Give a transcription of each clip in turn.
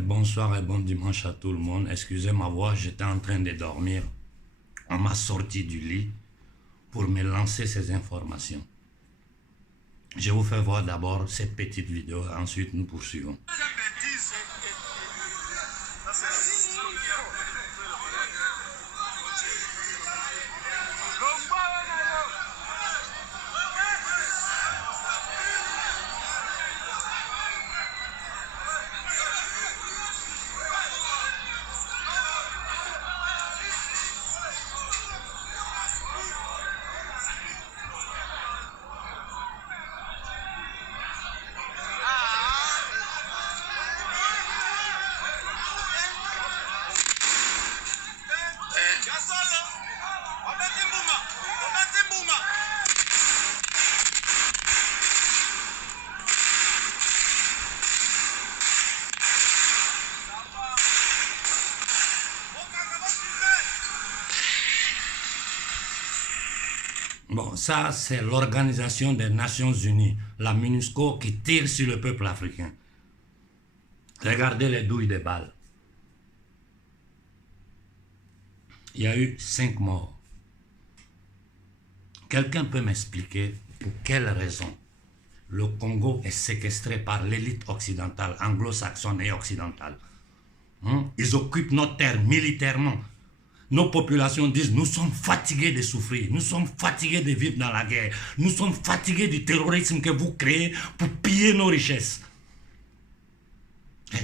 Bonsoir et bon dimanche à tout le monde. Excusez ma voix, j'étais en train de dormir. On m'a sorti du lit pour me lancer ces informations. Je vous fais voir d'abord cette petite vidéo, ensuite nous poursuivons. Bon, ça c'est l'Organisation des Nations Unies, la MINUSCO, qui tire sur le peuple africain. Regardez les douilles des balles. Il y a eu 5 morts. Quelqu'un peut m'expliquer pour quelle raison le Congo est séquestré par l'élite occidentale, anglo-saxonne et occidentale? Ils occupent notre terre militairement. Nos populations disent: nous sommes fatigués de souffrir, nous sommes fatigués de vivre dans la guerre, nous sommes fatigués du terrorisme que vous créez pour piller nos richesses.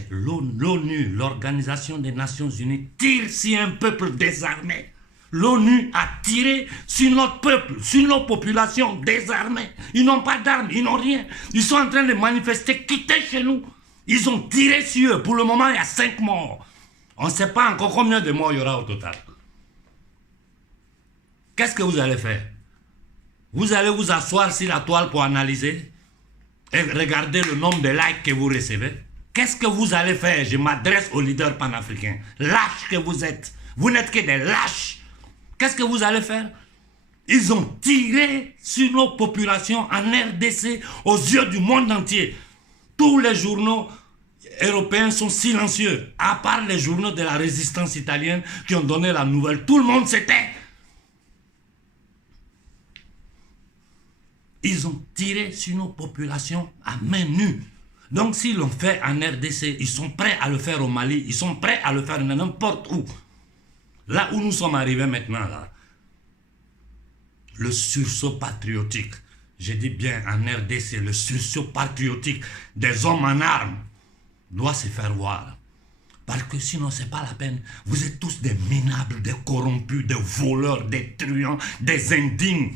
L'ONU, l'Organisation des Nations Unies, tire sur un peuple désarmé. L'ONU a tiré sur notre peuple, sur nos populations désarmées. Ils n'ont pas d'armes, ils n'ont rien. Ils sont en train de manifester, quitter chez nous. Ils ont tiré sur eux. Pour le moment, il y a 5 morts. On ne sait pas encore combien de morts il y aura au total. Qu'est-ce que vous allez faire? Vous allez vous asseoir sur la toile pour analyser et regarder le nombre de likes que vous recevez? Qu'est-ce que vous allez faire? Je m'adresse aux leaders panafricains. Lâches que vous êtes. Vous n'êtes que des lâches. Qu'est-ce que vous allez faire? Ils ont tiré sur nos populations en RDC aux yeux du monde entier. Tous les journaux européens sont silencieux, à part les journaux de la résistance italienne qui ont donné la nouvelle. Tout le monde se tait. Ils ont tiré sur nos populations à main nue. Donc s'ils l'ont fait en RDC, ils sont prêts à le faire au Mali, ils sont prêts à le faire n'importe où. Là où nous sommes arrivés maintenant, là, le sursaut patriotique, je dis bien en RDC, le sursaut patriotique des hommes en armes doit se faire voir. Parce que sinon, ce n'est pas la peine. Vous êtes tous des minables, des corrompus, des voleurs, des truands, des indignes.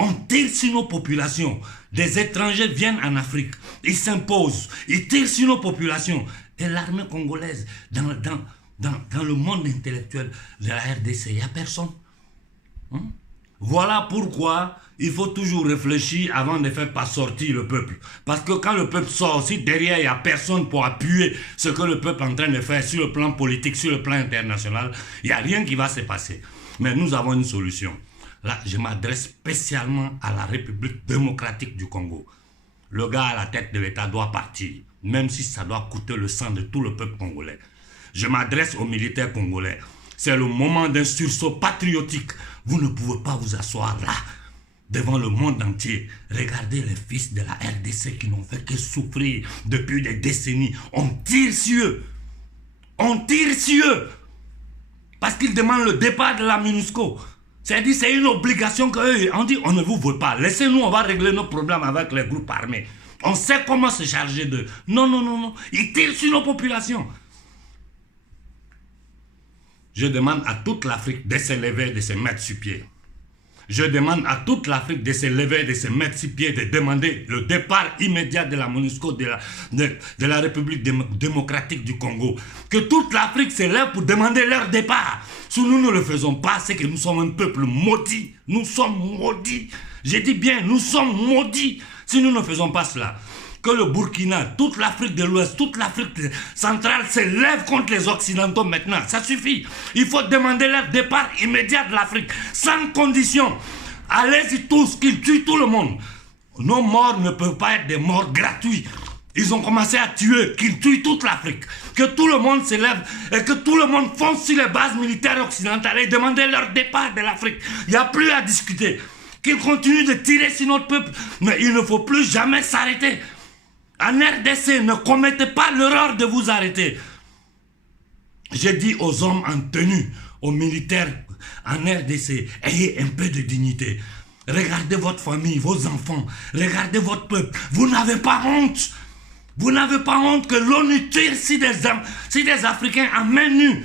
On tire sur nos populations. Des étrangers viennent en Afrique. Ils s'imposent. Ils tirent sur nos populations. Et l'armée congolaise, dans le monde intellectuel de la RDC, il n'y a personne. Voilà pourquoi il faut toujours réfléchir avant de faire pas sortir le peuple. Parce que quand le peuple sort, si derrière il n'y a personne pour appuyer ce que le peuple est en train de faire sur le plan politique, sur le plan international, il n'y a rien qui va se passer. Mais nous avons une solution. Là, je m'adresse spécialement à la République démocratique du Congo. Le gars à la tête de l'État doit partir, même si ça doit coûter le sang de tout le peuple congolais. Je m'adresse aux militaires congolais. C'est le moment d'un sursaut patriotique. Vous ne pouvez pas vous asseoir là, devant le monde entier. Regardez les fils de la RDC qui n'ont fait que souffrir depuis des décennies. On tire sur eux. On tire sur eux. Parce qu'ils demandent le départ de la MINUSCO. C'est-à-dire c'est une obligation qu'eux, on dit on ne vous veut pas. Laissez-nous, on va régler nos problèmes avec les groupes armés. On sait comment se charger d'eux. Non, non, non, non. Ils tirent sur nos populations. Je demande à toute l'Afrique de se lever, de se mettre sur pied. Je demande à toute l'Afrique de se lever, de se mettre sur pied, de demander le départ immédiat de la MONUSCO, de la République démocratique du Congo. Que toute l'Afrique se lève pour demander leur départ. Si nous ne le faisons pas, c'est que nous sommes un peuple maudit. Nous sommes maudits. Je dis bien, nous sommes maudits si nous ne faisons pas cela. Que le Burkina, toute l'Afrique de l'Ouest, toute l'Afrique centrale se lève contre les Occidentaux maintenant. Ça suffit. Il faut demander leur départ immédiat de l'Afrique, sans condition. Allez-y tous, qu'ils tuent tout le monde. Nos morts ne peuvent pas être des morts gratuits. Ils ont commencé à tuer, qu'ils tuent toute l'Afrique. Que tout le monde s'élève et que tout le monde fonce sur les bases militaires occidentales et demander leur départ de l'Afrique. Il n'y a plus à discuter. Qu'ils continuent de tirer sur notre peuple. Mais il ne faut plus jamais s'arrêter. En RDC, ne commettez pas l'erreur de vous arrêter. J'ai dit aux hommes en tenue, aux militaires en RDC, ayez un peu de dignité. Regardez votre famille, vos enfants. Regardez votre peuple. Vous n'avez pas honte. Vous n'avez pas honte que l'ONU tire si des Africains à main nue